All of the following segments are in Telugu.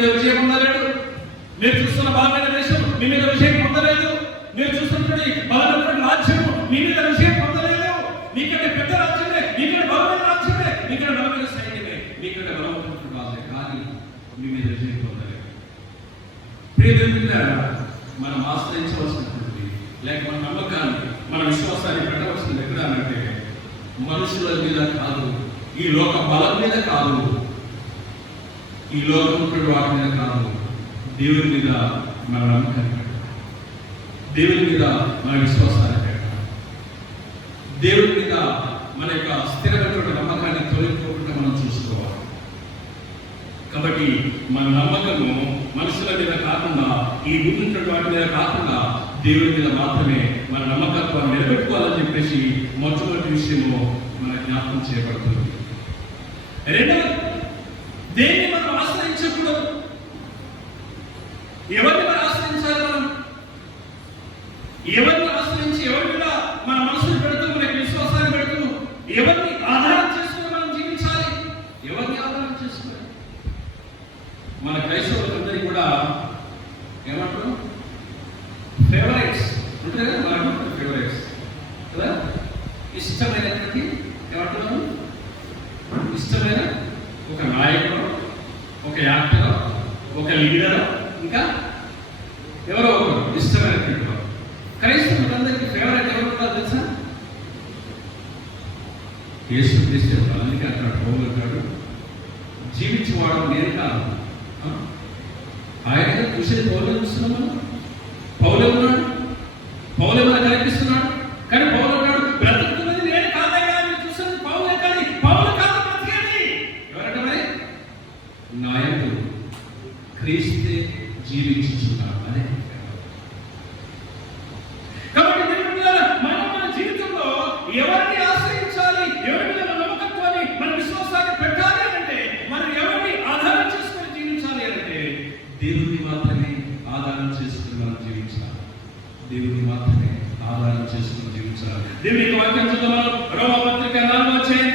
విజయం పొందలేదు. మీరు చూస్తున్న బలమైన దేశం మీ మీద విజయం పొందలేదు. మీరు చూస్తున్నటువంటి బలమైనటువంటి రాజ్యం మీ మీద విజయం పొందలేదు. మీకంటే పెద్ద రాజ్యమే, మీకంటే బలమైన రాజ్యమే, మీకంటే బలమైన సైన్యమే, మీకంటే బలమైనటువంటి రాజ్యం కానీ మీ మీద విజయం పొందలేదు. ప్రియమిత్రులారా, మనం ఆశ్రయించవలసినటువంటి లేక మన నమ్మకాన్ని మన విశ్వాసాన్ని పెట్టవలసింది ఎక్కడ అంటే మనుషుల మీద కాదు, ఈ లోక బలం మీద కాదు, ఈ లోకం వాటి మీద కాదు, దేవుని మీద మన నమ్మకాన్ని పెట్టాలి, దేవుని మీద మన విశ్వాసాన్ని పెట్టాలి, దేవుని మీద మన యొక్క స్థిరమైనటువంటి నమ్మకాన్ని తొలగిపోకుండా మనం చూసుకోవాలి. కాబట్టి మన నమ్మకము మనుషుల మీద కాకుండా, ఈ భూమి వాటి మీద కాకుండా దేవుని మీద మాత్రమే మన నమ్మకత్వాన్ని నిలబెట్టుకోవాలని చెప్పేసి మొట్టమొదటి విషయము మన జ్ఞాపకం చేయబడుతుంది. రెండవది, దేన్ని మనం ఆశ్రయించకూడదు. ఎవరిని మనం ఆశ్రయించాలి? మనం ఎవరిని ఆశ్రయించి ఎవరి మీద మన మనసును పెడుతూ మనకి విశ్వాసాన్ని పెడుతూ ఎవరిని ఆధారం చేసుకుని మనం జీవించాలి? ఎవరిని ఆధారం చేసుకోవాలి? మన క్రైస్తవులందరికీ కూడా ఏమంటారు? ఫేవరెట్స్ ఉంటారు కదా, మనకు ఫేవరెట్స్ కదా, ఇష్టమైనటువంటి ఏమంటున్నాము, ఇష్టమైన ఒక నాయకుడు, ఒక యాక్టర్, ఒక లీడర్, ఇంకా ఎవరో ఒకరు ఇష్టమైన వ్యక్తులు. క్రైస్తవులందరికీ ఫేవరెట్ ఎవరు కూడా తెలుసా? యేసుక్రీస్తు. అందుకే అంటాడు, పౌలు అంటాడు, జీవించేవాడు నేను కాదు. ఆయన చూసేది పౌలు చూస్తున్నాము. పౌలు ఉన్నాడు, పౌలు ఏమైనా కనిపిస్తున్నాడు, కానీ పౌలు ఉన్నాడు, బ్రతుకుతున్నది నేను కాదయ్యా, మీరు చూసేది పౌలే, కానీ పౌలు కాదు బ్రతికేది. ఎవరంటే మరి నాయకుడు క్రీస్తే జీవించుచున్నాడు. అదే కాబట్టి మన జీవితంలో ఎవరిని ఆశ్రయించాలి, ఎవరి మీద మన నమ్మకత్వాన్ని మన విశ్వాసాన్ని పెట్టాలి అంటే మనం ఎవరిని ఆధారం చేసుకుని జీవించాలి అంటే దేవుని మాత్రమే ఆధారం చేసుకుని మనం జీవించాలి. దేవుని మాత్రమే ఆధారం చేసుకుని జీవించాలి. దేవుని యొక్క వాక్యం చూద్దాం. రోమాపత్రిక 4వ అధ్యాయం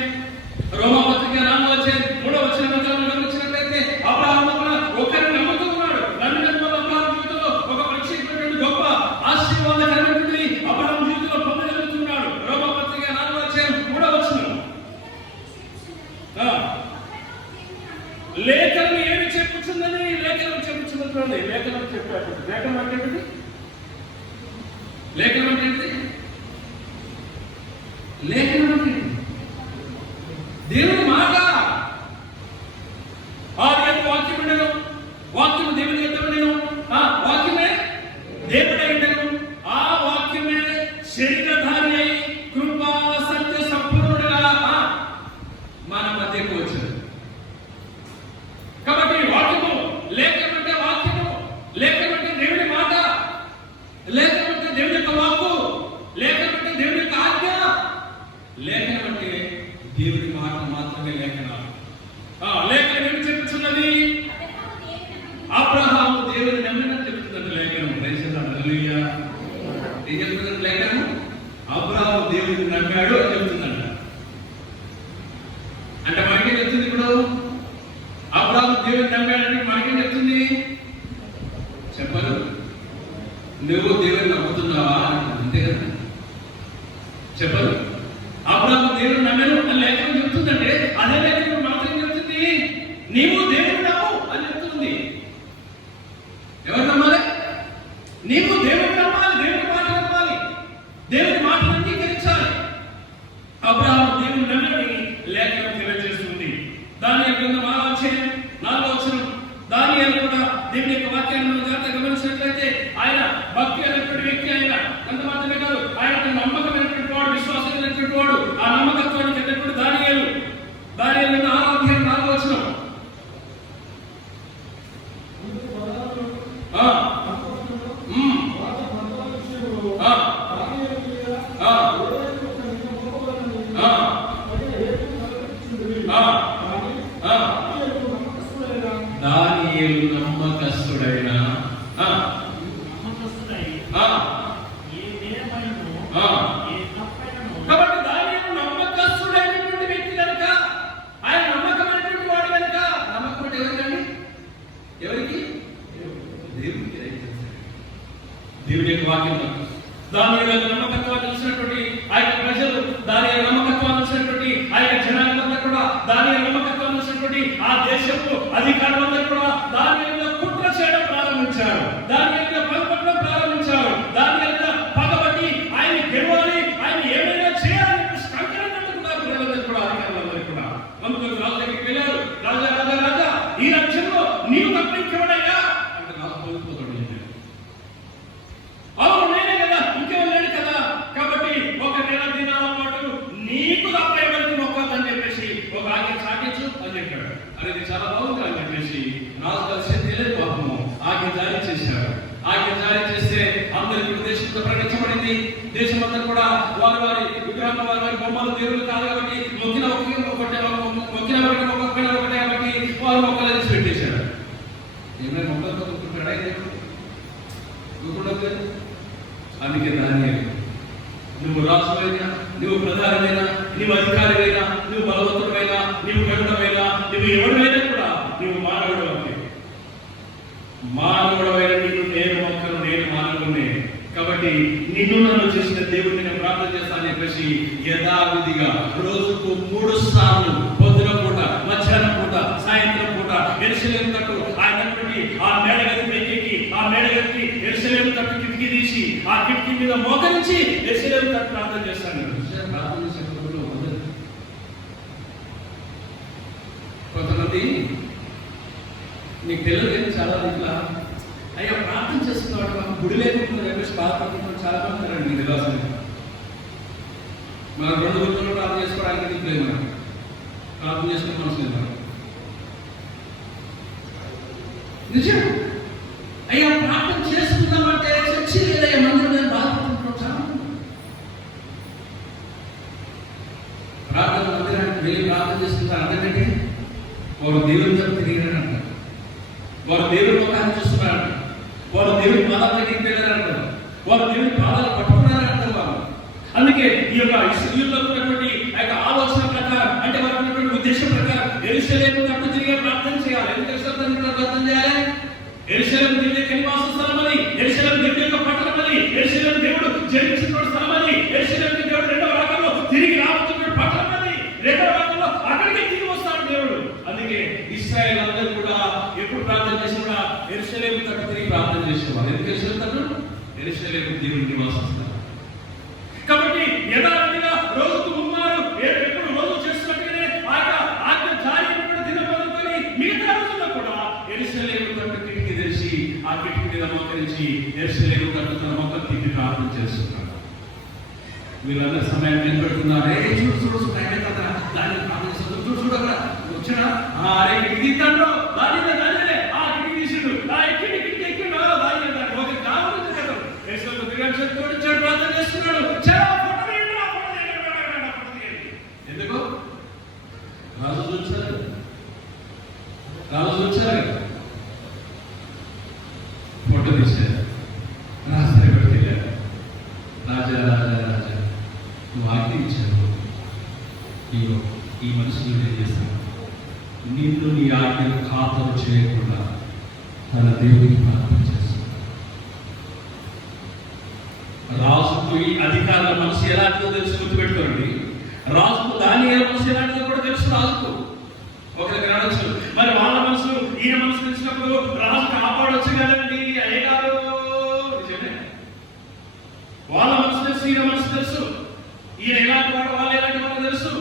3వ వచనం గమనించినట్లయితే అబ్రహాము కూడా ఒకరిని నమ్ముతూ ఉన్నాడు. నమ్మినందుకు అబ్రహాము జీవితంలో ఒక ప్రత్యేకమైనటువంటి గొప్ప ఆశీర్వాదకరమైనటువంటి అబ్రహాము జీవితంలో పొందగలుగుతున్నాడు. రోమాపత్రిక 4వ అధ్యాయం 3వ వచనం. లేఖనం ఏమి చెప్పుచున్నది? లేఖనం చెప్పుచున్నది. లేఖనం చెప్పాడు. లేఖనం అంటే ఏంటి? లేఖనం అంటే ఏంటి? లేఖనం అంటే దేవుని మాట. వాక్యం ఉండను, వాక్యం దేవుని యొక్క ఉండను, వాక్యమే దేవుడై ఉండను, ఆ వాక్యమే శరీరధారి అయి కృపా సత్య సంపూర్ణుడుగా మన మధ్యకు వచ్చాడు. కాబట్టి వాక్యము, లేఖనం అంటే వాక్యము, లేఖనం అంటే దేవుని మాట, లేఖనం అంటే దేవుని యొక్క వాక్కు, లేఖనం అంటే దేవుని యొక్క ఆజ్ఞ, లేఖనం అంటే దేవుని మాట మాత్రమే లేఖనం. లేఖనం ఏమి చెప్పుచున్నది? అబ్రహాము దేవుని నమ్మినట్టు చెప్తున్నట్టు లేఖనం. హల్లెలూయా. ఏం చెప్తున్నట్టు లేఖనం? అబ్రహాము దేవుని నమ్మాడు అని చెప్తుందంట. అంటే మనకేం చెప్తుంది? ఇప్పుడు అబ్రహాము దేవుని నమ్మాడంటే మనకేం చెప్తుంది? చెప్పదు. నువ్వు దేవుని నమ్ముతున్నావా అంతే కదా, చెప్పదు. అబ్రహాము దేవుని నమ్మాడు అని లేఖనం చెప్తుందంటే అదే లేఖనం మాత్రం చెప్తుంది నీవు దేవుని నమ్ము అని చెప్తుంది. ఎవరు నమ్మాలి? నీవు దేవుని నమ్మాలి, దేవుని మాట నమ్మాలి, దేవుని మాటను అంగీకరించాలి. అబ్రహాము దేవుని నమ్మని లేఖనం తెలియజేస్తుంది. దానియేలు గ్రంథం 4వ వచనం. దానియేలు కూడా దేవుని యొక్క వాక్యాన్ని మనం జాగ్రత్తగా గమనించినట్లయితే ఆయన భక్తి అయినటువంటి వ్యక్తి. ఆయన అంత మాత్రమే కాదు, ఆయన నమ్మకమైనటువంటి వాడు, విశ్వాసమైనటువంటి వాడు. ఆ నమ్మకత్వానికి చెందినటువంటి దానియేలు 6వ అధ్యాయం 4వ వచనం. దానియేలు నమ్మకస్తుడైన కాబట్టి దానియేలు నమ్మకస్తుడైనటువంటి వ్యక్తి కనుక, ఆయన నమ్మకమైనటువంటి వాడు కనుక, నమ్మకం అంటే ఎవరికండి? ఎవరి ఎవరికి? దేవునికి దేవుని యొక్క వాక్యం. దానియేలు నమ్మకత్వాన్ని చూసినటువంటి ఆ యొక్క ప్రజలు, దానియేలు నమ్మకత్వాన్ని చూసినటువంటి ఆ యొక్క జనాంగంతా కూడా, దానియేలు నమ్మకత్వాన్ని చూసినటువంటి ఆ దేశపు అధికారులందరూ కూడా దానియేలులో కుట్ర చేయడం ప్రారంభించారు, దానియేలులో పలుపడడం ప్రారంభించారు, దానియేలులో పగబట్టి ఆయన గెలవాలి, ఆయన ఏమైనా చేయాలని కంకణం కట్టుకున్నారు ప్రజలందరూ కూడా, అధికారులందరూ కూడా. అందుకు రాజు దగ్గరికి వెళ్ళారు. రాజా రాజా రాజా, ఈ రాజ్యంలో నీవు తప్ప ఇంకెవడయ్యా అంటే రాజు కోల్పోతాడు. అవును నేనే కదా, ఇంకెవరు కదా, కాబట్టి ఒక నెల దినాల పాటు నీకు తప్ప ఎవరికి మొక్కదని చెప్పేసి ఒక ఆజ్ఞ చాటించు అని చెప్పాడు. అనేది చాలా బాగుంది అని చెప్పేసి రాజు కలిసి తెలియదు పాపము ఆజ్ఞ జారీ చేశారు. ఆజ్ఞ జారీ చేస్తే అందరికి దేశంతో ప్రకటించబడింది. దేశమంతా కూడా వారి వారి విగ్రహం, వారి వారి బొమ్మలు దేవుళ్ళు కాదు కాబట్టి మొక్కిన ఒకటే కాబట్టి వారు మొక్కలు తీసి పెట్టేశారు. ఏమైనా మొక్కలతో కొట్టుకుంటాడా దేవుడు? అందుకే దానియేలు, నువ్వు రాజువైనా, నువ్వు ప్రధానమైనా, నువ్వు అధికారివైనా, నువ్వు బలవంతుడైనా, నువ్వు గరుడమైనా, నువ్వు ఎవరివైనా కూడా నువ్వు మానవుడు అంటే మానవుడమైన నిన్ను నేను మొక్కను, నేను మానవుడినే. కాబట్టి నిన్ను నన్ను చేసిన దేవుడిని నేను ప్రార్థన చేస్తానని చెప్పేసి యథావిధిగా రోజుకు 3 సార్లు, పొద్దున పూట, మధ్యాహ్నం పూట, సాయంత్రం పూట యెరూషలేము తట్టు ఆయన ఆ మేడగది పైకి, ఆ మేడగదికి యెరూషలేము తట్టు కిటికీ తీసి ఆ కిటికీ మీద మోకరించి యెరూషలేము తట్టు ప్రార్థన చేస్తాను. ప్రార్థన చేసేటప్పుడు కొంతమంది నీకు తెలియదు చాలా ఇట్లా అయ్యా ప్రార్థన చేస్తున్నవాడు మాకు గుడి లేకుండా చెప్పేసి బాధపడుతున్నాడు. చాలా మంది రండి మీకు తెలియాల్సింది. మనం 2 గుర్తులు ప్రార్థన చేసుకోవడానికి దిక్కులేదు, మనం ప్రార్థన చేసుకుని మనసు లేదు. నిజం అయ్యా ప్రార్థన చేసుకుందామంటే చచ్చి లేదయ్యా మందిరం నేను బాధపడుతున్నాను. చాలా ప్రార్థన మందిరానికి వెళ్ళి ప్రార్థన చేసుకుంటారు. అర్థమేంటి? వారు దేవుని తప్ప తిరిగిరని అంటారు, వారు దేవుని ముఖాన్ని చూస్తున్నారంట, వారు దేవుని పాదాల దగ్గరికి వెళ్ళారంటారు, వారు దేవుని పాదాలు పట్టుకున్నారని అంటారు వారు. అందుకే ఈ యొక్క ఇస్రాయేలులో ఉన్నటువంటి ఆ యొక్క ఆలోచన ప్రకారం, అంటే వారు ఉన్నటువంటి ఉద్దేశం ప్రకారం యెరూషలేము తట్టు తిరిగి ప్రార్థన చేయాలి. ఎందుకు ప్రార్థన చేయాలి? యెరూషలేము దేవుని యొక్క నివాస స్థలం అని, యెరూషలేము దేవుని యొక్క పట్టణం అని, యెరూషలేము దేవుడు జన్మించిన స్థలం అని, యెరూషలేము దేవుడు 2వ రాకడలో తిరిగి రాబోతున్న పట్టణం అని, 2వ రాకడలో అక్కడికి తిరిగి వస్తాడు దేవుడు. అందుకే ఇశ్రాయేలు అందరూ కూడా ఎప్పుడు ప్రార్థన చేసినా యెరూషలేము తట్టు తిరిగి ప్రార్థన చేసేవారు. ఎందుకు యెరూషలేము తట్టు? యెరూషలేము దేవుని నివాస స్థలం. కాబట్టి యథావిధిగా రోజుకు ఉన్నారు ఎప్పుడు రోజు చేస్తున్నట్టుగానే ఆజ్ఞ జారీ అయినటువంటి దినం మొదలుకొని మిగతా రోజుల్లో కూడా యెరూషలేము తట్టు కిటికీ తెరిచి ఆ కిటికీ మీద మోకరించి యెరూషలేము తట్టు తన మొక్కలు తిరిగి ప్రార్థన చేస్తున్నారు. వీళ్ళందరూ సమయాన్ని నిలబెడుతున్నారు. చూడు దాన్ని ప్రార్థన చేస్తున్నారు. చూడు అక్కడ వచ్చిన అరే కిటికీ తండ్రి దాని ఆ కిటికీ తీసిండు, ఆ కిటికీ ఎక్కిండు, దాని ఒక కావాలి కదా యెరూషలేము తిరిగి ప్రార్థన చేస్తున్నాడు. ఎందుకు? రాజు చూచారు ఫోటో తీశారు, రాజు వెళ్ళారు. రాజా రాజా రాజా నువ్వు ఆజ్ఞ ఇచ్చావు, ఈ మనుషులు ఏం చేస్తాను? నిన్ను నీ ఆజ్ఞను ఖాతరు చేయకుండా తన దేవుడికి ప్రార్థన చేస్తాను. రాజుకు ఈ అధికారుల మనసు ఎలాంటిదో తెలుసు, గుర్తుపెట్టుకోండి. రాజుకు దానియేలు మనసు ఎలాంటిదో కూడా తెలుసు. రాజుకు ఒకరికి అడగచ్చు, మరి వాళ్ళ మనసు ఈయన మనసు తెలిసినప్పుడు రాజు కాపాడవచ్చు కదండి అయ్యగారు. నిజమే, వాళ్ళ మనసు తెలుసు, ఈయన మనసు తెలుసు. ఈయన ఎలాంటి వాడు, వాళ్ళు ఎలాంటి వాడు తెలుసు.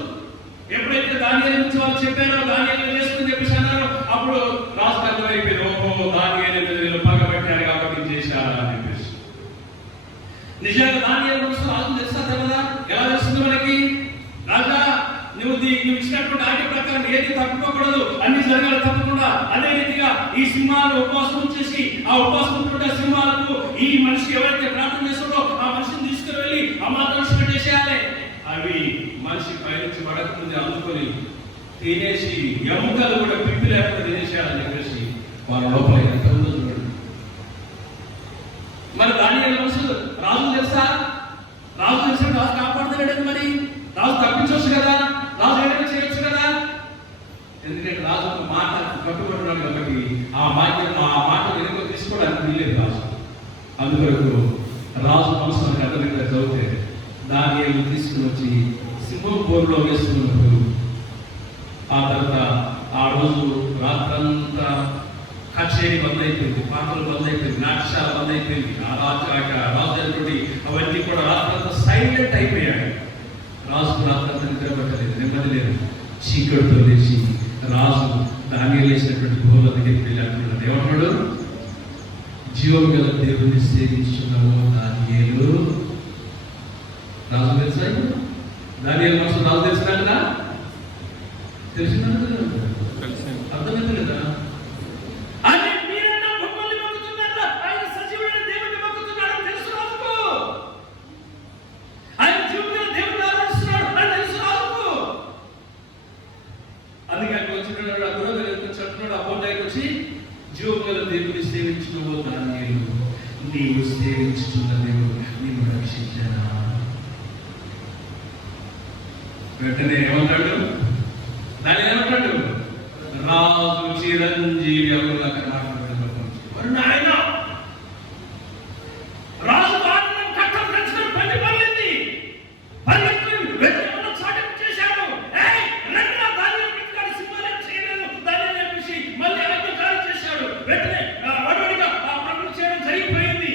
ఎప్పుడైతే దానియేలు గురించి వాళ్ళు చెప్పారో, దానియేలు చేసుకుని చెప్పేసి అన్నారో, అప్పుడు రాజుకు అర్థమైపోయింది, ఓహో దానియేలు పగబట్టాడు కాబట్టి చేశారా అని చెప్పేసి. నిజంగా దానియేలు మనసు రాజు తెలుసా తెలదా? ఎలా తెలుస్తుంది మనకి? రాజా నువ్వు ఇచ్చినటువంటి ఆజ్ఞ ప్రకారం ఏది తప్పుకోకూడదు, అన్ని జరగాలి తప్పకుండా. అదే రీతిగా ఈ సింహాలు ఉపవాసం ఉంచేసి ఆ ఉపవాసం ఉంటుంటే సింహాలకు ఈ మనిషి ఎవరైతే ప్రార్థన చేస్తాడో ఆ మనిషిని తీసుకువెళ్ళి అమాంతం పెట్టేసేయాలి. అవి మనిషి పైనుంచి పడకముందే అందుకొని తినేసి ఎముకలు కూడా పిప్పి లేకుండా తినేసేయాలని చెప్పేసి వాళ్ళ లోపల ఎంత ఉందో చూడండి. మరి దానియేలు మనసు రాజు తెలుసా? రాజు తెలిసిన రాజు కాపాడుతాడు. మరి రాజు తప్పించవచ్చు కదా, రాజు ఏదైనా చేయొచ్చు కదా. ఎందుకంటే రాజు ఒక మాట కట్టుబడినాడు కాబట్టి ఆ మాట వెనుక తీసుకోవడానికి వీలేదు రాజు. అందువరకు రాజు మనసులకు అర్థమైనా చదివితే దానియేలు తీసుకుని వచ్చి సింహం బోరులో వేస్తున్నప్పుడు ఆ తర్వాత ఆ రోజు రాత్రంతా కచేరీ బంద్ అయిపోయింది, పాటలు బంద్ అయిపోయింది, నాటశాల బంద్ అయిపోయింది. ఆ రాజు అవన్నీ కూడా రాత్రంతా సైలెంట్ అయిపోయాడు. రాజుకు రాత్రంతా నిద్రపట్టలేదు, నెమ్మది లేదు. చీకటితో లేచి రాజు దానియేలు వేసినటువంటి గోల దగ్గరికి వెళ్ళి అంటున్నాడు, ఏమంటాడు? జీవం గల దేవుని సేవించున్నాము దానియేలు. రాజు తెలుసా? దానియేలు మనసు రాజు తెలిసినా తెలిసిన అర్థమైంది కదా? దేవుని సేవించుకో దానియేలు, నీవు సేవించుతున్న దేవుడు నిన్ను రక్షించానా? వెంటనే ఏమంటాడు? దాన్ని ఏమంటాడు? రాజు చిరంజీవి ఎవరు అక్కడ మాట్లాడుతున్నాడు. నాయన రాజు కట్టం తెచ్చుకొని పని పర్లేదు చేశాడు. మళ్ళీ అధికారం చేశాడు. వెంటనే వడవడిగా ఆ పనులు చేయడం జరిగిపోయింది.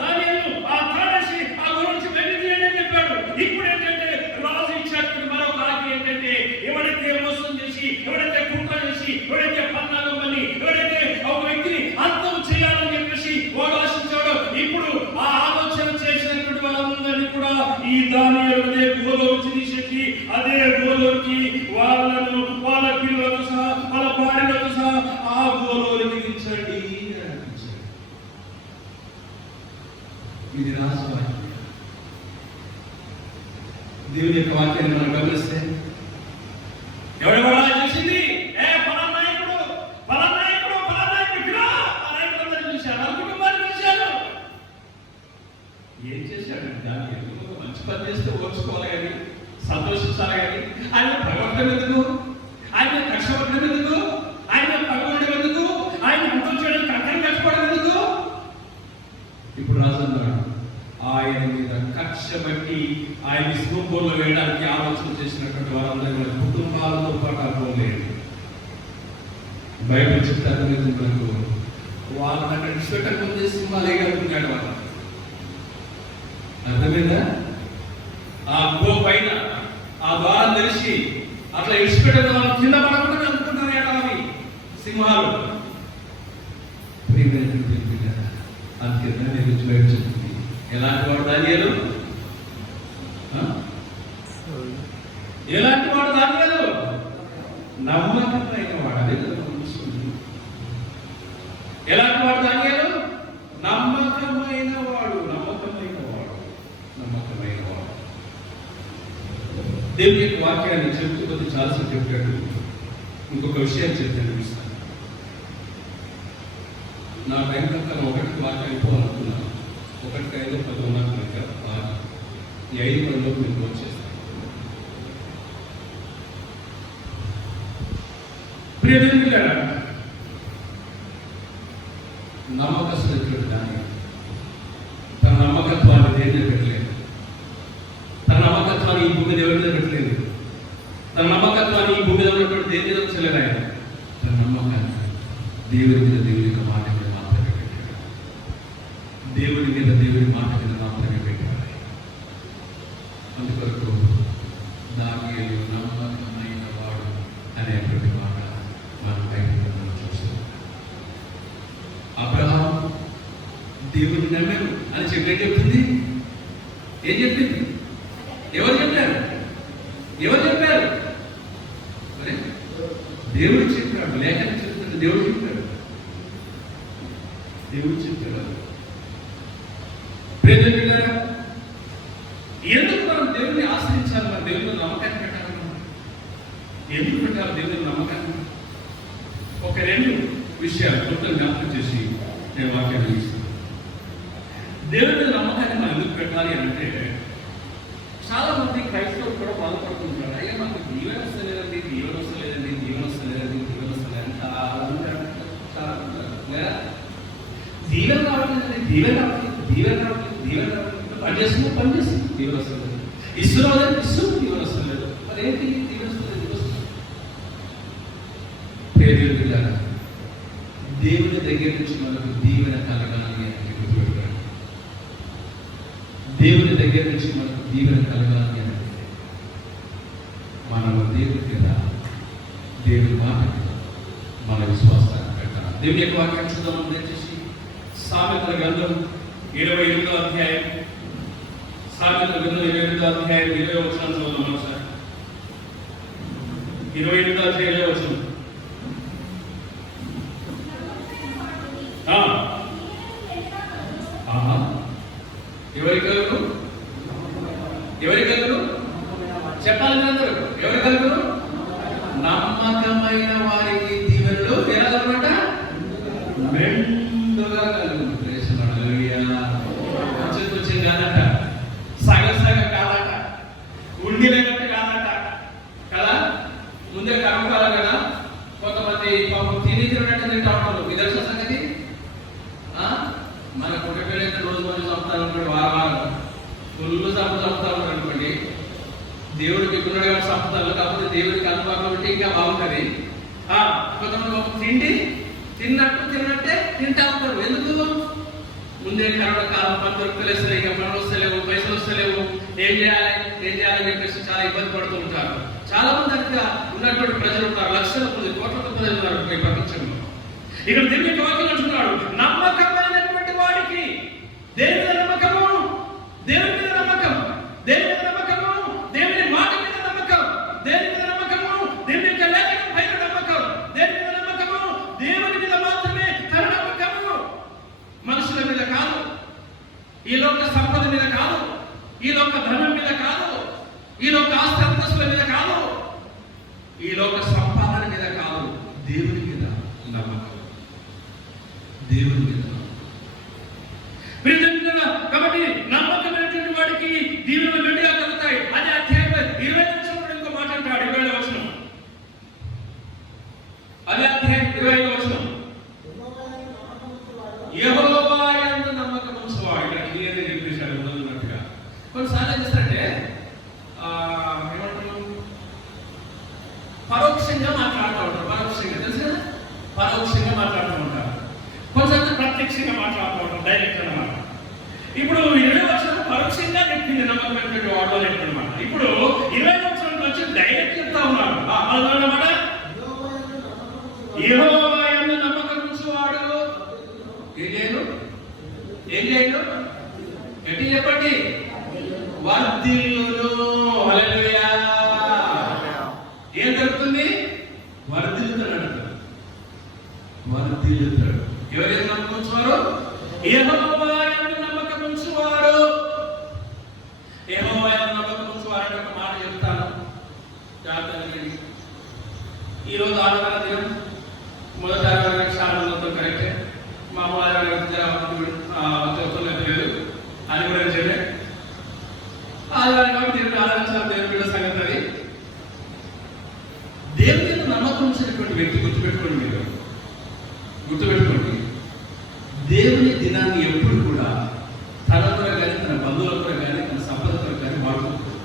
దానియేలు ఆ తాడేసి ఆ గురించి వెళ్ళి చెప్పాడు. ఇప్పుడు ఏంటంటే రాజు ఇచ్చేటువంటి మరొక ఆజ్ఞ ఏంటంటే, ఎవరైతే మోసం చేసి, ఎవరైతే కుట్ర చేసి, ఎవరైతే పన్నాగం పని, ఎవరైతే ఒక వ్యక్తిని అంతం చేయాలని చెప్పేసి వాడు ఆశించాడో, ఇప్పుడు ఆ ఆలోచన చేసినటువంటి వాళ్ళందరినీ కూడా ఈ దానియేలు అదే గోలోకి తీసేసి అదే గోలోకి వాళ్ళను వాళ్ళ పిల్లలతో సహా వాళ్ళ భార్యలతో సహా ఆ గోలోకి దించండి. ఇది రాజవాక్యం. దేవుని యొక్క వాక్యాన్ని మనం గమనిస్తే ఎవరెవరా చేసింది? ఏం చేశాడు? దానియేలు మంచి పని చేస్తే ఓర్చుకోవాలి కానీ, సంతోషించాలి కానీ, ఆయన భగవంతుడు ఎందుకు? ఆయన కష్టపడడం ఎందుకు? ఆయన భగవంతుడు ఎందుకు? ఆయన అంతం చేయడానికి అర్థం కష్టపడడం ఎందుకు? ఇప్పుడు రాజు అన్నాడు, ఆయన మీద కక్ష బట్టి ఆయన సింహంలో వేయడానికి ఆలోచన చేసినటువంటి వారందరూ కుటుంబాలతో పాటు అనుకోలేదు. బయట చెప్తారు వాళ్ళని అక్కడ ఇష్టం ముందే సింహాలు వేయగలుగుతున్నాడు. వాళ్ళు అర్థమైందా? ఆ గో పైన ఆ ద్వారం తెలిసి అట్లా ఇష్టపెట్టే వాళ్ళు కింద పడకుండా అనుకుంటున్నాయి అవి సింహాలు. అందుకే దానియేలు చెప్తుంది, ఎలాంటి వాడు దానియేలు? ఎలాంటి వాడు దానియేలు? నమ్మకమైన వాడు. అదే ఎలాంటి వాడు దానియేలు? నమ్మకమైన వాడు. దేవుని యొక్క వాక్యాన్ని చెప్తూ కొద్ది చాలాసేపు చెప్పాడు. ఇంకొక విషయాన్ని చెప్తాను చూస్తాను. నా టైం ప్రకారం ఒకటికి వాక్యం అయిపోవాలనుకున్నాను. 1, 5, 10 ఉన్నాను కనుక ఈ 5 పనులకు నేను వచ్చేస్తాను. ప్రియమిత్రులారా, నమ్మకస్తుడు దానియేలు తన నమ్మకత్వాన్ని దేని పెట్టలేదు. తన నమ్మకత్వాన్ని ఈ భూమి దేవుడి మీద పెట్టలేదు. తన నమ్మకత్వాన్ని ఈ భూమి మీద ఉన్నటువంటి దేని మీద వచ్చలేదు. ఆయన తన నమ్మకాన్ని దేవుడి మీద, దేవుడి యొక్క మాట మీద మాత్రమే పెట్టాడు. దేవుడి మీద, దేవుడి మాట మీద మాత్రమే పెట్టాడు. అందుకొరకు దానియేలు నమ్మకమైన వాడు అనేటువంటి మాట మనం బైబిల్లో చూస్తాం. అబ్రహాం దేవుడిని నమ్మాడు అని చెప్పేది చెప్తుంది. ఏం చెప్పింది? ఎవరు చెప్పారు? ఎవరు చెప్పారు? దేవుడు చెప్పాడు. లేఖనం చెప్తుంది, దేవుడు చెప్పాడు. దేవుడు చెప్పాడు. ప్రియమిత్రులారా, ఎందుకు మనం దేవుడిని ఆశ్రయించాలి? మన దేవుడిని నమ్మకాన్ని పెట్టాలి. ఎందుకు పెట్టాలి దేవుడిని నమ్మకాన్ని? ఒక 2 విషయాలు మొత్తం జ్ఞాపకం చేసి నేను వాక్యాన్ని ఇస్తాను. దేవుడి నమ్మకాన్ని మనం ఎందుకు పెట్టాలి అంటే, చాలా మంది క్రైస్తవులు కూడా బాధపడుతుంటారు. అయ్యా మాకు జీవన వస్తలేదండి, జీవన వస్తలేదండి, జీవన వస్తలేదండి, జీవన వస్తలేదండి. చాలా మంది అంటారు, చాలా మంది లేదా దీవెన రావట్లేదు, దీవెన రావట్లేదు, దీవెన రావట్లేదు, దీవెన రావట్లేదు, పని చేస్తుంది దీవెన వస్తుంది, ఇస్తున్నావు దీవెన వస్తలేదు. మరి ఏంటి దీవెన వస్తుంది? దేవుని దగ్గర నుంచి మనకు దీవెన కలగాలి అని గుర్తుపెట్టాడు. దేవుని దగ్గర నుంచి మనకు దీవెన కలగాలి అంటే మనం దేవుని మీద, దేవుని మాట మీద మన విశ్వాసాన్ని పెట్టాలి. దేవుని యొక్క వాక్యం చూద్దాం. దయచేసి సామెతల గ్రంథం 28వ అధ్యాయం, సామెతల గ్రంథం 28వ అధ్యాయం 20వ వచనం చదువుదాం ఒకసారి. 28వ అధ్యాయంలో వచనం. ఎవరి కలుగు? ఎవరి కలుగు? చెప్పాలి మీరందరూ. ఎవరి కలుగు? నమ్మకమైన వారికి దీవెనలు ఎలాగనమాట? మెండుగా కలుగు. కొంచెం కాదట, సగం కాదట, ఉండినట్టు కాదట కదా. ముందే కనుక్కోవాలి కదా. కొంతమంది పాపం తిన్నట్టు తింటా ఉంటారు. మీ తెలుసా సంగతి? మన కుటుంబీలైతే రోజు చంపుతా ఉంటాడు, వారం ఫుల్ చంపుతా ఉంటాడు అనుకోండి. దేవుడికి ఎక్కున్నాడు కాబట్టి చంపుతారు, కాకపోతే దేవుడికి అందుబాటులో ఉంటే ఇంకా బాగుంటుంది. కొంతమంది తిన్నట్టే తింటా ఉంటారు. ఎందుకు? ముందే కరోనా కాలం, పని దొరుకుతలేస్తారు, ఇక పనులు వస్తలేవు, పైసలు వస్తలేవు, ఏం చేయాలని చెప్పేసి చాలా ఇబ్బంది పడుతూ ఉంటారు. చాలా మంది అక్కడ ఉన్నటువంటి ప్రజలు ఉంటారు, లక్షల మంది, కోట్ల ప్రజలు ఉన్నారు ఈ ప్రపంచంలో. ఇక్కడ దేవుని వాక్యం అంటున్నాడు, నమ్మకమైనటువంటి వాడికి దేవుని మీద నమ్మకము, దేవుని మీద నమ్మకం, దేవుని మీద నమ్మకము, దేవుని మాట మీద నమ్మకం, దేవుని మీద నమ్మకము, దేవుని యొక్క లేఖనం పైన నమ్మకం, దేవుని మీద నమ్మకము, దేవుని మీద మాత్రమే తన నమ్మకము. మనుషుల మీద కాదు, ఈ లోక సంపద మీద కాదు, ఈ లోక ధనం మీద కాదు, ఈ లోక ఆస్తి అంతస్తుల మీద కాదు, ఈ లోక సంపాదన మీద కాదు, దేవుని మీద నమ్మకం, దేవుని మీద. కాబట్టి నమ్మకమైనటువంటి వాడికి దీవెనలు మెండుగా కలుగుతాయి. అదే అధ్యాయం 20 వచనంలో ఇంకో మాట అంటాడు. 20వ వచనం, అదే అధ్యాయం 20వ వచనం. యెహోవా యందు నమ్మకం ఉంచువాడు. ఇక్కడ క్లియర్గా చెప్పేశాడు ఉన్నట్టుగా. కొన్నిసార్లు ఏం చేస్తారంటే ఏమంటారు, పరోక్షంగా మాట్లాడుతూ ఉంటారు. పరోక్షంగా తెలుసు కదా, పరోక్షంగా మాట్లాడుతూ ఉంటారు. కొంచెం ప్రత్యక్షంగా మాట్లాడుతూ ఉంటాం, డైరెక్ట్ అన్నమాట. ఇప్పుడు 20వ వచనం పరోక్షంగా చెప్పింది నమ్మకమైనటువంటి వాడు అని అన్నమాట. ఇప్పుడు 20వ వచనం వచ్చి డైరెక్ట్ చెప్తా ఉన్నాడు అన్నమాట. యెహోవా యందు నమ్మకం ఉంచువాడు ఏం చేయడు? గట్టి చెప్పండి, వర్ధిల్లును. హల్లెలూయా. ఏం జరుగుతుంది? వర్ధిల్లుతాడు. ఎవరైతే నమ్మకం ఉంచువారు? యెహోవా యందు నమ్మకం ఉంచువాడు. యెహోవా యందు నమ్మకం ఉంచువారు అంటే ఒక మాట చెప్తాను, జాగ్రత్తగా. ఈరోజు ఆదివారం దినం, మొదటి ఆదివారం చాలా మంది కరెక్టే. మా ఆదివారం అది కూడా నిజమే. ఆదివారం కాబట్టి దేవుడు ఆరాధించాలి, దేవుని బిడ్డ సంగతి అది. దేవుని మీద నమ్మకం ఉంచినటువంటి వ్యక్తి గుర్తుపెట్టుకోండి, మీరు గుర్తుపెట్టుకోండి, దేవుని దినాన్ని ఎప్పుడు కూడా తన కొరకు కానీ, తన బంధువుల కొరకు కానీ, తన సంపద కొరకు కానీ వాడుకోకూడదు.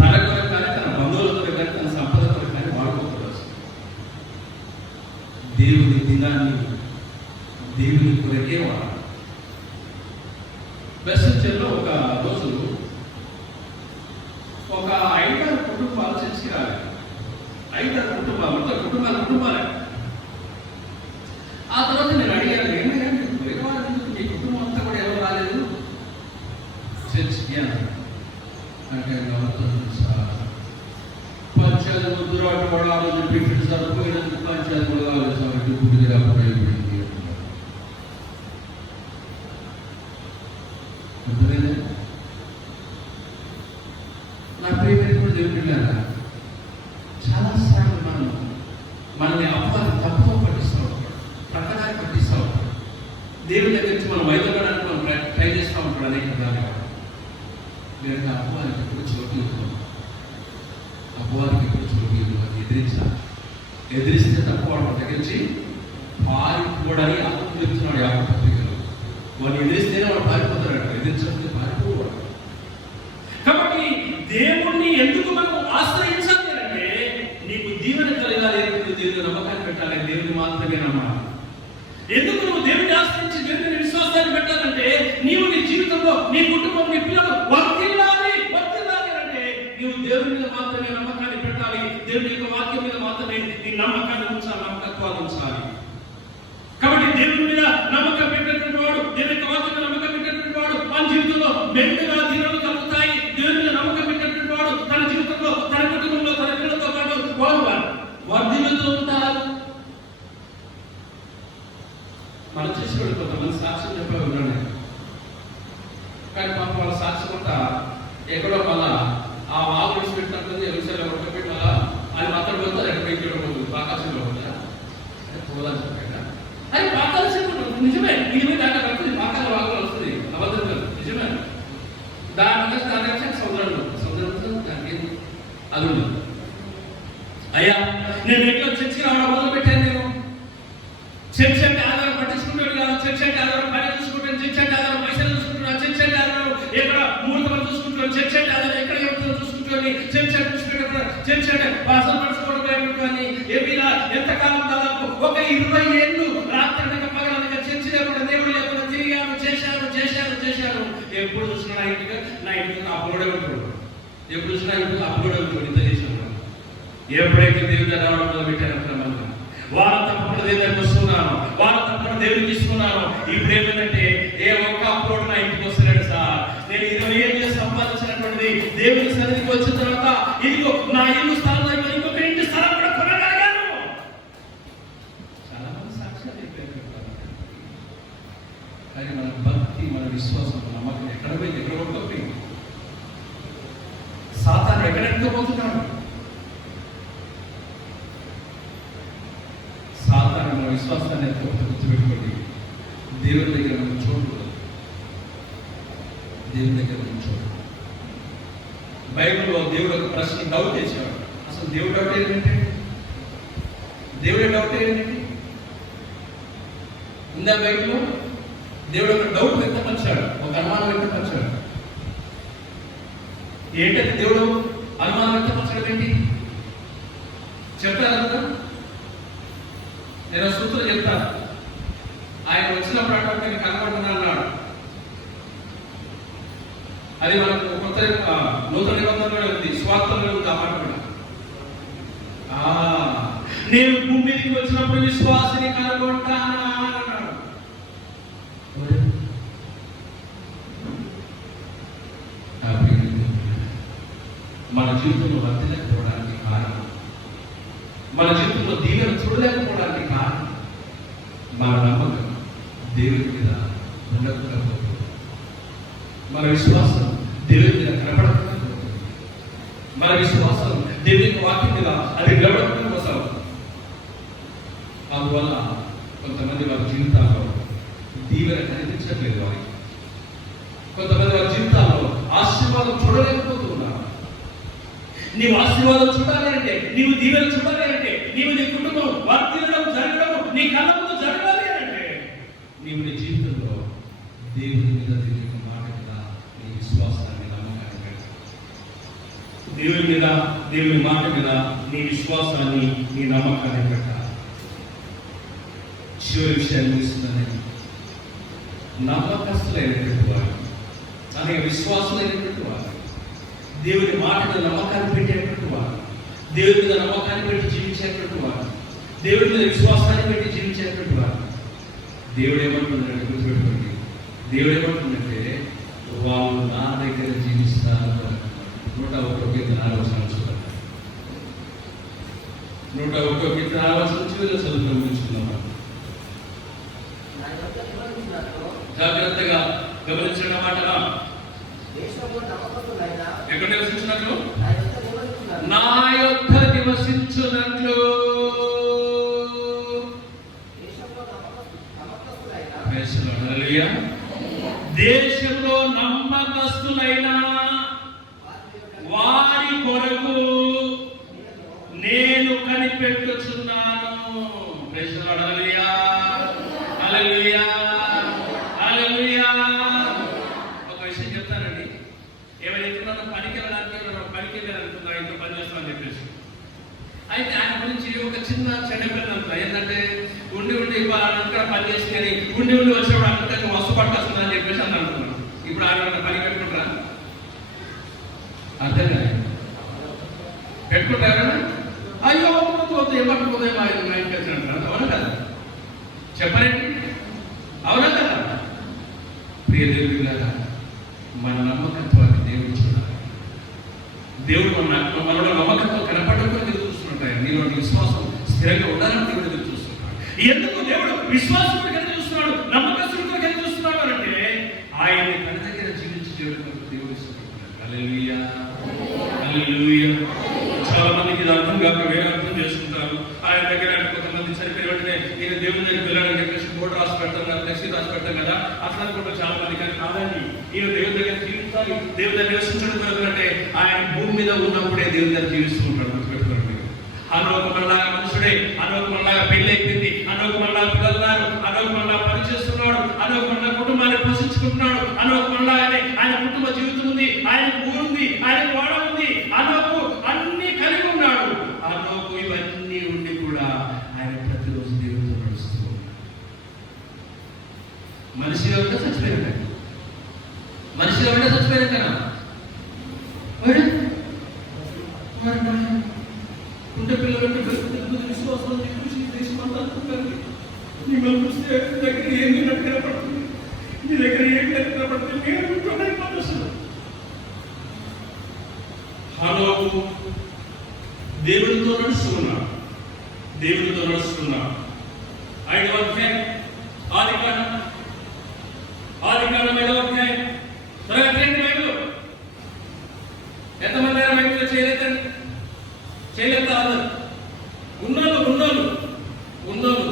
తన కొరకు కానీ, తన బంధువుల కొరకు కానీ, తన సంపద కొరకు కానీ వాడుకోకూడదు. దేవుని దినాన్ని దేవుని కొరకే వాడాలి. బెస్సెల్లో ఒక రోజు ఒక 5 కుటుంబాలు చర్చికి రాలేదు. 5 కుటుంబాలే. ఆ తర్వాత నేను అడిగాను, ఏంటంటే మీ కుటుంబం అంతా కూడా ఎవరు రాలేదు చర్చికి అంటే పంచాయతీ ముద్దురాటు పడాలని చెప్పి సరిపోయినందుకు పంచాయతీ కూడా గుడిగా ఉపయోగపడింది. నా ప్రియమైనటువంటి దేవుని చాలా సార్లు మనల్ని అపవాదం తప్పుగా పట్టిస్తూ ఉంటాడు, ప్రక్కదారి పట్టిస్తూ ఉంటాడు. దేవుని దగ్గర నుంచి మనం వైదొక్కడానికి మనం ట్రై చేస్తూ ఉంటాడు అనేక విధాలుగా. లేదంటే అపవాదికి ఎప్పుడు చోటు, అది ఎదిరించాలి. ఎదిరించి పారిపోవడానికి అతను చెప్తున్నాడు. యాభై పత్రికలు వాడిని ఎదిరిస్తేనే వాడు పారిపోతాడు, ఎదిరించకపోతే పారిపోవాడు. కాబట్టి దేవుణ్ణి ఎందుకు మనం ఆశ్రయించాలి అంటే నీకు దీవెన కలగాలి, దేవుని నమ్మకాన్ని పెట్టాలి, దేవుని మాత్రమే నమ్మాలి. ఎందుకు నువ్వు దేవుని ఆశ్రయించి దేవుని విశ్వాసాన్ని పెట్టాలంటే నీవు నీ జీవితంలో నీ కుటుంబం నీ పిల్లలు వర్తిల్లాలి అంటే నీవు దేవుని మీద మాత్రమే నమ్మకాన్ని పెట్టాలి, దేవుని యొక్క వాక్యం మీద మాత్రమే నీ నమ్మకాన్ని ఉంచాలి, నమ్మకత్వాన్ని ఉంచాలి. కాబట్టి దేవుని మీద నమ్మకం పెట్టినటువంటి వాడు, దేవుని యొక్క వాక్యం మీద నమ్మకం పెట్టినటువంటి వాడు మన జీవితంలో మెండుగా దీవెనలు కలుగుతాయి. దేవుని మీద నమ్మకం పెట్టినటువంటి వాడు తన జీవితంలో తన కుటుంబంలో తన పిల్లలతో పాటు వాడు వర్ధిల్లుతూ ఉంటారు. మనం చేసేవాడు కొంతమంది సాక్ష్యం చెప్పే ఉన్నాడు, కానీ పాప వాళ్ళ సాక్ష్యం అంతా ఎక్కడో మళ్ళా ఆ వాగు విడిచిపెట్టినట్టుంది, విషయాలు ఒక పెట్టి అలా అది మాత్రం పోతుంది, అక్కడ పైకి పోతుంది, ఆకాశంలో ఉందా పోదని చెప్పాక అది పాకాల్సి నిజమే, నిజమే దాంట్లో కడుతుంది, పాకాల వాగులో వస్తుంది, అబద్ధం కాదు, నిజమే. దాని సముద్రంలో దానికి అది ఉండదు. అయ్యా నేను ఎట్లా చర్చి రావడం మొదలు పెట్టాను, నేను చర్చ్ అంటే ఆధారం పట్టించుకుంటాడు కాదు, చర్చ్ అంటే ఆధారం పని చూసుకుంటాను, చర్చ్ అంటే ఆధారం పైసలు చూసుకుంటున్నాను, చర్చ్ అంటే ఆధారం ఎక్కడ ముహూర్తం చూసుకుంటాను, చర్చ్ అంటే ఆధారం ఎక్కడ ఎవరితో చూసుకుంటాను, చర్చ్ అంటే చూసుకుంటాను, చర్చ్ అంటే భాషలు పడుచుకోవడం ఏమిలా ఎంతకాలం దాదాపు ఒక 20 ఏళ్ళు రాత్రి పగలనగా చర్చ్ లేకుండా దేవుడు లేకుండా తిరిగాను, చేశాను. ఎప్పుడు చూసినా నా ఇంటికి అప్పుడే ఉంటాడు, ఎప్పుడు చూసినా ఇంటికి అప్పుడే ఉంటాడు. ఇంత చేశాను. ఎప్పుడైతే దేవుడు రావడం మొదలు పెట్టాను, వాళ్ళ తప్పకుండా దేవుడికి వస్తున్నాను, వాళ్ళ తప్పకుండా దేవుడికి ఇస్తున్నాను. ఇప్పుడు ఏమిటంటే ఏ ఒక్క అప్లోడ్ నా ఇంటికి వస్తున్నాడు సార్, నేను 20 ఏళ్ళు సంపాదించినటువంటిది దేవుడి సన్నిధికి వచ్చిన తర్వాత ఇదిగో నా ఇల్లు స్థలంలో ఇంకొక ఇంటి స్థలం కూడా కొనగలిగాను. చాలా మంది సాక్ష్యాలు చెప్పారు. కానీ మన భక్తి, మన విశ్వాసం, నమ్మకం ఎక్కడ పోయింది, ఎక్కడ కొట్టుకోపోయింది. సాతాను ఎక్కడ ఎక్కకపోతున్నాడు. సాతాను మన విశ్వాసాన్ని గుర్తుపెట్టుకోండి. దేవుని దగ్గర మనం చూడకూడదు, దేవుని దగ్గర మనం చూడకూడదు. బైబిల్లో దేవుడు ఒక ప్రశ్న డౌట్ చేశాడు. అసలు దేవుడు డౌట్ ఏంటంటే, దేవుడే డౌట్ ఏంటంటే ఉందా బైబిల్లో? దేవుడు ఒక డౌట్ వ్యక్తపరిచాడు, ఒక అనుమానం వ్యక్తపరిచాడు. ఏంటంటే దేవుడు అనుమానం వ్యక్తపరచడం ఏంటి చెప్తారా? నేను సూత్రం చెప్తాను. ఆయన వచ్చినప్పుడు అంటే కనబడుతున్నా అన్నాడు. అది మనకు కొత్త నూతన నిబంధనలో ఉంది, స్వార్థంలో ఉంది. ఆ మాట నేను భూమి మీదకి వచ్చినప్పుడు విశ్వాసిని కనుగొంటానా అన్నాడు. మన జీవితంలో వర్తిలేకపోవడానికి కారణం, మన జీవితంలో దీవెన చూడలేకపోవడానికి కారణం మన నమ్మకం దేవుని మీద ఉండకుండా పోతుంది, మన విశ్వాసం దేవుని మీద కనపడకుండా పోతుంది, మన విశ్వాసం దేవుని వాక్యం మీద అది నిలబడకుండా కోసం. అందువల్ల కొంతమంది వారి జీవితాల్లో దీవెన కనిపించట్లేదు, వారికి కొంతమంది వారి జీవితాల్లో ఆశీర్వాదం చూడలేకపోతున్నారు. నీవు ఆశీర్వాదం చూడాలి అంటే, నీవు దీవెన చూడాలి అంటే, నీవు నీ కుటుంబం వర్తిల్లడం జరగడం నీ కళ్ళ ముందు జరగాలి అంటే నీవు నీ జీవితంలో దేవుని మీద, దేవుని యొక్క మాట మీద నీ విశ్వాసాన్ని, నమ్మకాన్ని పెట్టాలి. దేవుని మీద, దేవుని మాట మీద నీ విశ్వాసాన్ని, నీ నమ్మకాన్ని పెట్టాలి. చివరి విషయాన్ని చూస్తుందని నమ్మకస్తులైనటువంటి వారు, అనేక విశ్వాసులైనటువంటి వారు, దేవుని మాట మీద నమ్మకాన్ని పెట్టేటువంటి వారు, దేవుని మీద నమ్మకాన్ని పెట్టి జీవించేటువంటి వారు, దేవుడి మీద విశ్వాసాన్ని పెట్టి జీవించేటువంటి వారు, దేవుడు ఏమంటుందంటే గుర్తుపెట్టుకోండి, దేవుడు ఏమంటుందంటే వాళ్ళు నా దగ్గర జీవిస్తారు. 101 కీర్తన 6వ వచనం 101 కీర్తన 6వ వచనం చదువుకుంటున్నాం. జాగ్రత్తగా గమనించిన మాట, ఎక్కడ నివసించినట్లు, నా యొక్క నివసించున్నట్లు. దేశంలో నమ్మకస్తులైన వారి కొరకు నేను కనిపెట్టుచున్నాను. Praise the Lord. Hallelujah, hallelujah, hallelujah. ఒక విషయం చెప్తానండి. ఏమైనా పనికి వెళ్ళాలనుకుంటున్నా, ఇంట్లో పని చేస్తామని చెప్పేసి అయితే ఆయన గురించి ఒక చిన్న చెడ్డపిల్ల అంతా ఏంటంటే ఉండి ఇక్కడ పని చేసి కానీ ఉండి వచ్చినప్పుడు అంతా వస్తు పట్టుకొస్తుందని అని చెప్పేసి అని అనుకున్నాను. ఇప్పుడు ఆయన పని పెట్టుకుంటారా? అర్థం కాదు. పెట్టుకుంటారా? అయ్యో ఏమట్టుకుందే మా ఇంటికి వచ్చినట్టు అవునా కదా? చెప్పరండి, అవునా కదా? ప్రియ దేవుడి గారా, మన నమ్మకత్వాన్ని దేవుడు చూడాలి. దేవుడు మనలో నమ్మకత్వం కనపడకుండా ఎదురు చూస్తుంటాయి. నీలో విశ్వాసం స్థిరంగా ఉండాలని దేవుడు ఎదురు చూస్తున్నాడు. ఎందుకు దేవుడు విశ్వాసం ఎదురు చూస్తున్నాడు, నమ్మకస్తుడితో ఎదురు చూస్తున్నాడు అంటే ఆయన్ని తన దగ్గర జీవించి దేవుడు ఇష్టపడుతున్నాడు. హల్లెలూయా, హల్లెలూయా. చాలా మందికి ఇది అర్థం కాక వేరే అర్థం చేసుకుంటారు. ఆయన దగ్గర కొంతమంది చనిపోయిన వెంటనే నేను దేవుడి దగ్గరికి వెళ్ళాలని చెప్పేసి బోర్డు రాసి పెడతాం కదా, ఫ్లెక్సీ రాసి పెడతాం కదా, అట్లా అనుకుంటారు చాలా మంది. కానీ కాదండి, ఈయన దేవుడి దగ్గర జీవించాలి, దేవుడి దగ్గర నివసించడం కొరకంటే ఆయన భూమి మీద ఉన్నప్పుడే దేవుడి దగ్గర జీవిస్తూ ఉంటాడు. గుర్తుపెట్టుకోండి. అనోకమల్లాగా మనుషుడే, అనోకమల్లాగా పెళ్లి అయిపోయింది, అనోకమల్లాగా పిల్లలున్నారు, అనోకమల్లా పని చేస్తున్నాడు, అనోకమల్లా కుటుంబాన్ని పోషించుకుంటున్నాడు, అనోకమల్లాగానే ఆయన కుటుంబ జీవితం ఉంది, ఆయనకు ఊరు ఉంది, ఆయనకు వాడ ఉంది, అనోకు అన్ని కలిగి ఉన్నాడు. అనోకు ఇవన్నీ ఉండి కూడా ఆయన ప్రతిరోజు దేవుడితో నడుస్తూ ఉన్నాడు. మనిషిగా ఉంటే చచ్చిపోయాడు, మనిషిగా ఉంటే చచ్చిపోయాడు కదా. ఉంటే పిల్లలు విశ్వాసం మిమ్మల్ని చూస్తే దగ్గర ఏం కనపడుతుంది, మీ దగ్గర ఏం కనపడుతుంది. హనోకు దేవుడితో నడుస్తున్నాడు, దేవుడితో నడుస్తున్నాడు. 5వ అధ్యాయం ఆదికాండం 5వ అధ్యాయం బైబిల్ ఎంతమంది బైబిల్లో చేయలేదండి? చేయలేదు అందరు ఉన్నోళ్ళు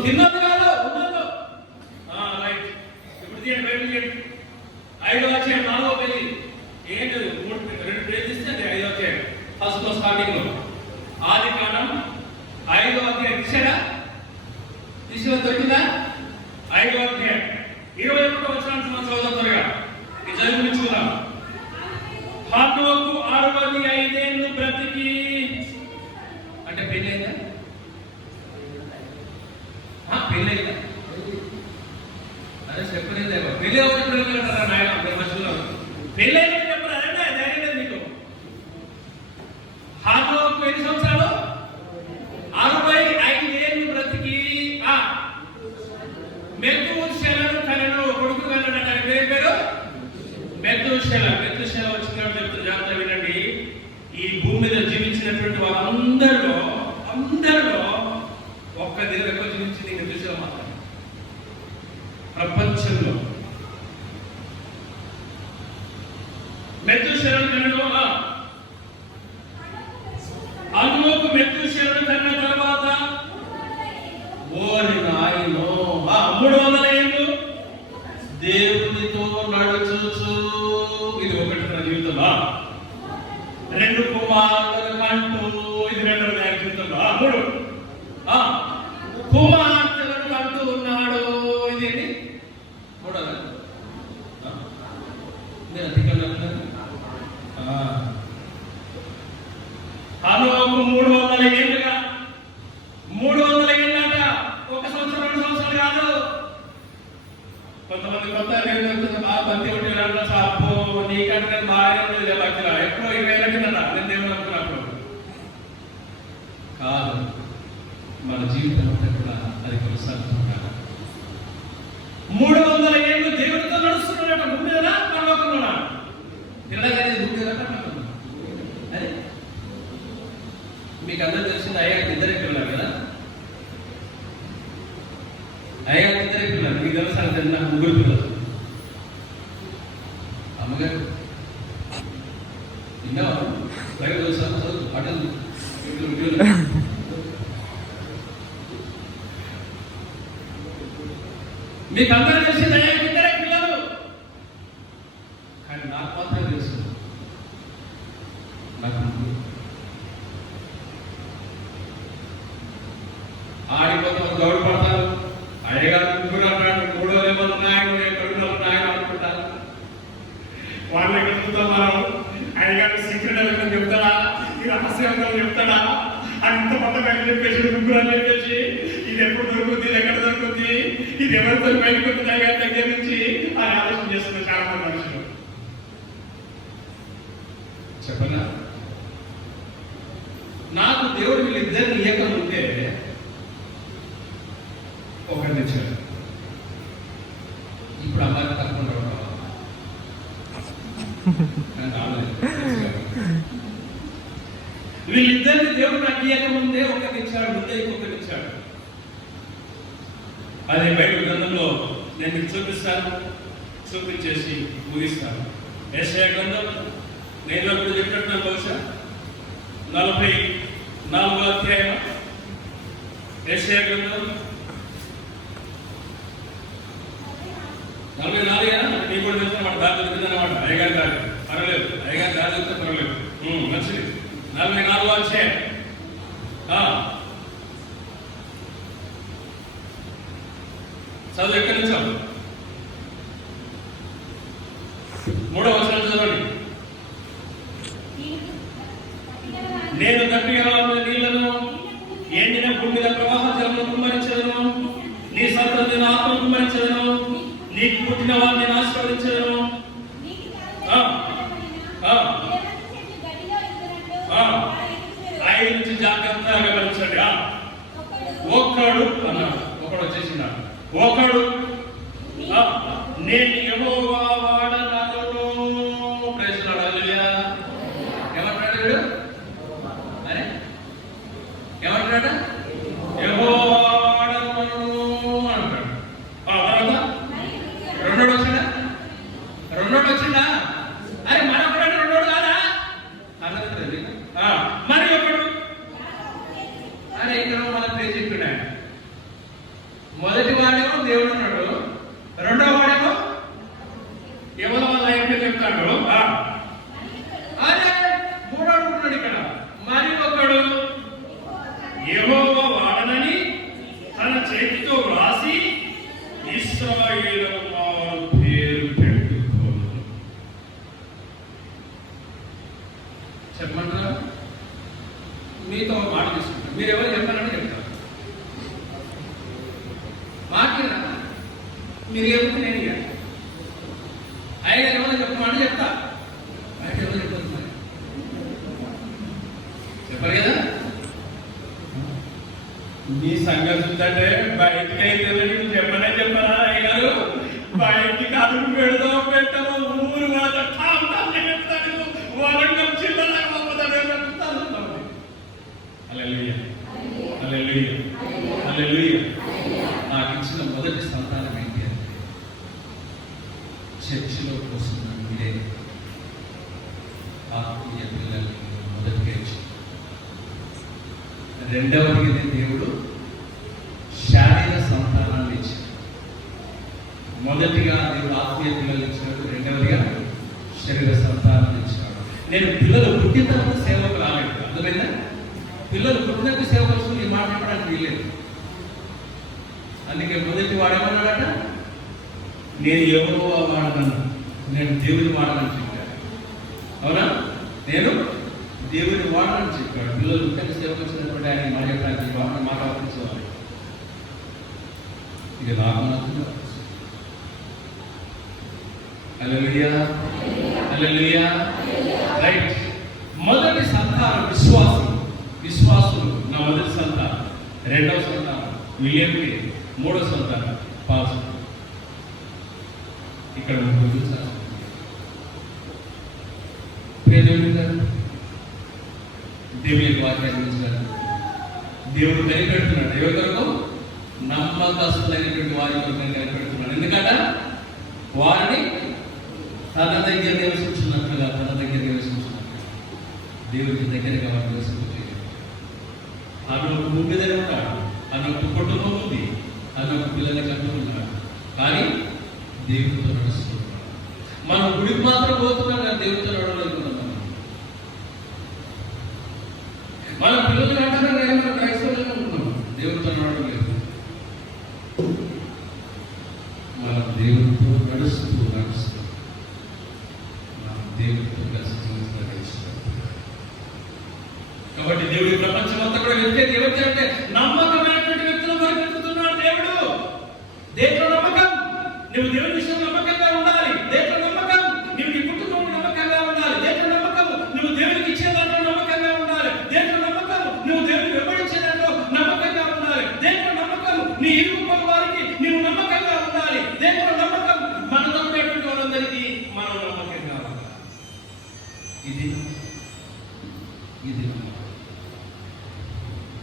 తిన్నది కాదు ఉన్నోళ్ళు. రైట్. ఇప్పుడు తీయండి బైబిల్ చేయండి. 5వ అధ్యాయం 4వ పేజీ. ఏంటి 2 పేజీలు ఇస్తే 5వ అధ్యాయం ఫస్ట్ స్టార్టింగ్ లో ఆదికాండం 5వ అధ్యాయం తీసేదా దొరికిందా? 5వ అధ్యాయం 21వ వచనం మనం చదువుతాం త్వరగా. ఈ చదివించుకుందాం. హనోకు 65 ఏళ్ళు బ్రతికి, అంటే పెళ్ళైందా? పెళ్ళైందా? అదే చెప్పలేదేమో. పెళ్ళి అవుతుంది నాయన మనుషులు పెళ్ళైనా చెప్పరు. అదంటే ధైర్యం లేదు మీకు. హనోకు ఎన్ని సంవత్సరాలు? 65 ఏళ్ళు బ్రతికి మెతూషెలను కనెను. కొడుకు కన్నాడు. ఆయన పేరు మెతూషెల. మెతూషెల వచ్చిన చెప్తున్న జాగ్రత్త వినండి. ఈ భూమి మీద జీవించినటువంటి వాళ్ళందరిలో ఒక్క దినం ఎక్కువ జీవించింది మెతూషెల మాత్రం ప్రపంచంలో. మెతూషెలను కన్నాడు. హనోకు మెతూషెలను కన్న తర్వాత ఓరి నాయనో 300 ఏళ్ళు దేవునితో నడుచుచు. ఇది ఒకటి నా జీవితంలో. 2 కుమారులను కంటూ, ఇది 2వ జీవితంలో. 3 కుమార్తెలను కంటూ ఉన్నాడు. ఇది 3వ. నేను అధికంగా హనోకు 300 ఏళ్ళుగా 300 ఏళ్ళట. 1 సంవత్సరం 2 సంవత్సరాలు కాదు. కొంతమంది కొత్త బాగా బంతి కొట్టిన అప్పో నీకంటే నేను బాగానే ఉండేది భక్తిలో. ఎప్పుడో 20 ఏళ్ళ కింద నేను దేవుడు అనుకున్నప్పుడు కాదు. మన జీవితం అంతా కూడా అది కొనసాగుతున్నాడు. 300 ఏళ్ళు దేవుడితో నడుస్తున్నాడట. ముందేనా పరలోకంలోనా? తినగానే ముందేనా పరలోకంలో? అదే మీకు అందరూ తెలిసింది. అయ్యాక 2 పిల్లలు కదా. అయ్యాక 2 పిల్లలు. మీకు తెలుసా? నాకు 3 పిల్లలు. అమ్మగారు ఇంకా బయట తెలుసా? అటెండ్ మీకు అందరూ తెలిసింది. అయ్యాక 2 పిల్లలు. కానీ నాకు మాత్రం తెలుసు నాకు ఆడిపోతే గౌరవ సేవకులు చెప్తాడా అంత మొత్తం చెప్పేసి ముగ్గురు అని చెప్పేసి ఇది ఎప్పుడు దొరుకుతుంది, ఇది ఎక్కడ దొరుకుతుంది, ఇది ఎవరితో బయటకు వస్తుంది దగ్గర నుంచి అని ఆలోచన చేస్తున్నారు చాలా మంది మనుషులు. చెప్పనా, నాకు దేవుడు వీళ్ళిద్దరిని ఇయ్యకముందే ఒకరిని ఇచ్చాడు. ఇప్పుడు అమ్మాయి తక్కువ వీళ్ళిద్దరిని దేవుడు నాకు ఇయ్యకముందే ఒకరిని ఇచ్చాడు, ముందే ఇంకొకరిని ఇచ్చాడు. అదే బైబిల్ గ్రంథంలో నేను మీకు చూపిస్తాను, చూపించేసి ముగిస్తాను. యెషయా గ్రంథం నేను ఇప్పుడు చెప్పినట్టు బహుశా 44వ అధ్యాయం. యెషయా గ్రంథం 44 నీ కూడా తెలుస్తున్నమాట, దారి దొరికిందన్నమాట. అయ్యగారు దారి పర్వాలేదు, అయ్యగారు దారి దొరికితే పర్వాలేదు, మంచిది. 44వ అధ్యాయం చదువు. ఎక్కడి నుంచి 3వ వచనం చదవండి. నేను గట్టిగా నీళ్లను ఎండిన భూమి మీద ప్రవాహ జలమును కుమ్మరించదను, నీ సంతతిని నా ఆత్మను కుమ్మరించదను, నీకు పుట్టిన వారిని ఆశీర్వదించదను. ఆయన నుంచి జాగ్రత్తగా గమనించండి. ఒక్కడు అన్నాడు, ఒకడు వచ్చేసినాడు. ఒకడు నేను యెహోవా వాడనను. ప్రైజ్లార్డ్, హల్లెలూయా. ఏమంటాడు వీడు? అరే ఏమంటాడు? యెహోవా వాడనను అంటాడు. రెండోడు వచ్చిందా? అరే మరొకడు రెండోడు కాదా అన్నది. మరి ఒకడు అరే ఇక్కడ మన పేరు చెప్పాడు. మొదటి వాడేమో దేవుడు ఉన్నాడు, రెండో వాడేమో ఎవరో వాళ్ళ ఇంట్లో చెప్తాడు. అదే మూడోడు ఉన్నాడు ఇక్కడ. మరి ఒకడు యెహోవా వాడనని తన చేతితో వ్రాసి ఇశ్రాయేలు పేరు పెట్టుకోను. చెప్పమంటారా? మీతో మాట తీసుకుంటారు. మీరు ఎవరు చెప్పాలని చెప్తారు. మాకేనా మీరు ఏమో నేను ఆయన ఎవరు చెప్పమంటే చెప్తా. ఆయన ఎవరు చెప్తారు చెప్పారు కదా. మీ సంగతి అంటే బయటికి అయితే చెప్పనే చెప్పరా అయ్యారు. బయటికి అడుగు పెడదాం పెట్టము ఊరు చెప్తాడు, వరంగం చిల్లర నాకు ఇచ్చిన మొదటి సంతానం ఏంటి అంటే చర్చిలో వస్తున్న మీరే ఆత్మీయ పిల్లల్ని మొదటిగా ఇచ్చి, రెండవది దేవుడు శారీరక సంతానాన్ని ఇచ్చాడు. మొదటిగా దేవుడు ఆత్మీయ పిల్లలు ఇచ్చాడు, రెండవదిగా శరీర సంతానాన్ని ఇచ్చాడు. నేను పిల్లలు పుట్టిన తర్వాత సేవకు రాలేదు, అర్థమైందా? పిల్లలు పుట్టినట్టు సేవకు ఈ మాట చెప్పడానికి వీల్లేదు. అందుకే మొదటి వాడేమన్నాడట, నేను యెహోవా వాడనను, నేను దేవుని వాడనని చెప్పాడు. అవునా? నేను దేవుని వాడనని చెప్పాడు. పిల్లలు పుట్టిన సేవకు వచ్చినప్పుడు ఆయన మాట చెప్పడానికి వాడిని మాట ఆలోచించేవాడు. ఇది నాకు హల్లెలూయా, హల్లెలూయా. రైట్. మొదటి సంతానం విశ్వాసులు నా మొదటి సంతానం. రెండవ సంతానం విలియంకి, మూడవ సంతానం పాల్స్. ఇక్కడ దేవుని వాక్యాన్ని గురించారు. దేవుడు కనిపెడుతున్నాడు. ఎవరికొరకు? నమ్మకస్తులైనటువంటి వారి కొరకు కనిపెడుతున్నాడు. ఎందుకంటే వారిని తన దగ్గర నివసించున్నట్లుగా దేవుడికి దగ్గరగా వారు నివసించలేదు. ఆమె ఒక భూమి మీద ఉంటాడు, ఆమె ఒక కుటుంబం ఉంది, ఆమె ఒక పిల్లల్ని కట్టుకున్నాడు, కానీ దేవుడితో నడుస్తున్నాడు. మనం గుడికి మాత్రం పోతున్నాం కానీ దేవుడితో నడవలేకున్నాం. మన పిల్లలు కంటే మనం క్రైస్తవులుగా ఉంటున్నాం, దేవుడితో నడవలేదు. మనం దేవుడితో నడుస్తూ దేవుడితో కలిసి జీవిస్తాం. కాబట్టి దేవుడి ప్రపంచం అంతా కూడా వెతికేది ఎవరికి అంటే నమ్మకమైనటువంటి వ్యక్తుల కొరకు వెతుకుతున్నాడు దేవుడు. దేంట్లో నమ్మకం? నువ్వు దేవుడి విషయంలో నమ్మకంగా ఉండాలి. దేంట్లో నమ్మకం? నువ్వు నీ కుటుంబంలో నమ్మకంగా ఉండాలి. దేంట్లో నమ్మకం? నువ్వు దేవుడికి ఇచ్చే దాంట్లో నమ్మకంగా ఉండాలి. దేంట్లో నమ్మకం? నువ్వు దేవుడిని వెంబడించే దాంట్లో నమ్మకంగా ఉండాలి. దేంట్లో నమ్మకం? నీ ఇరుగు పొరుగు వారికి నువ్వు నమ్మకంగా ఉండాలి. దేంట్లో నమ్మకం? మనతో ఉన్నటువంటి వారందరికీ మనం నమ్మకంగా ఉండాలి. ఇది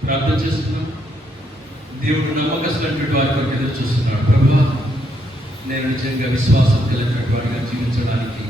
ప్రార్థన చేస్తున్నాం. దేవుడు నమ్మకస్తున్నటువంటి వారి కొరకు ఎదురు చూస్తున్నాడు. ప్రభువా, నేను నిజంగా విశ్వాసం కలిగినటువంటి వాడిగా జీవించడానికి